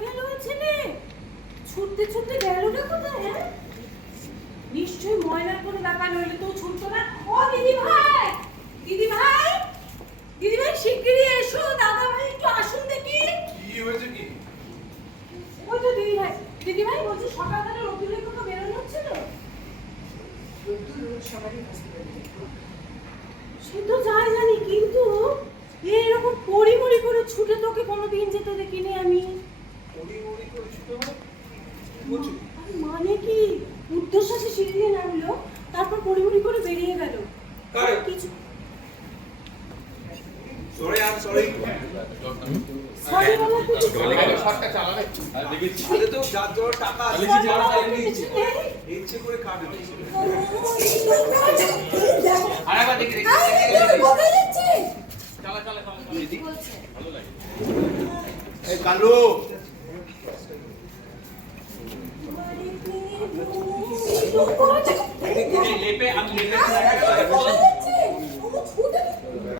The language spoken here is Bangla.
গেল ওই ছেলে ছুটতে ছুটতে গেল না কোথায় হ্যাঁ? নিশ্চয়ই ময়নার কোনো ব্যাপার নইলে তো ছুটতো না। ও দিদি ভাই! দিদি ভাই! দিদি ভাই শিগগিরই এসো। দাদা ভাই একটু আসুন দেখি। কি হয়েছে কি ওই তো দিদি ভাই দিদি ভাই বলছি সকালবেলা রবিউলের কোথাও বেরোনো হচ্ছিল সে তো যাই জানি কিন্তু এইরকম পরিমরি করে ছুটে তোকে কোনোদিন যেতে দেখিনি আমি। করে ছুটে মানে কি? উদ্দেশ্য সিঁড়ি দিয়ে নামলো তারপর পরিমরি করে বেরিয়ে গেল। কিছু কালু লেপে আমি লেপে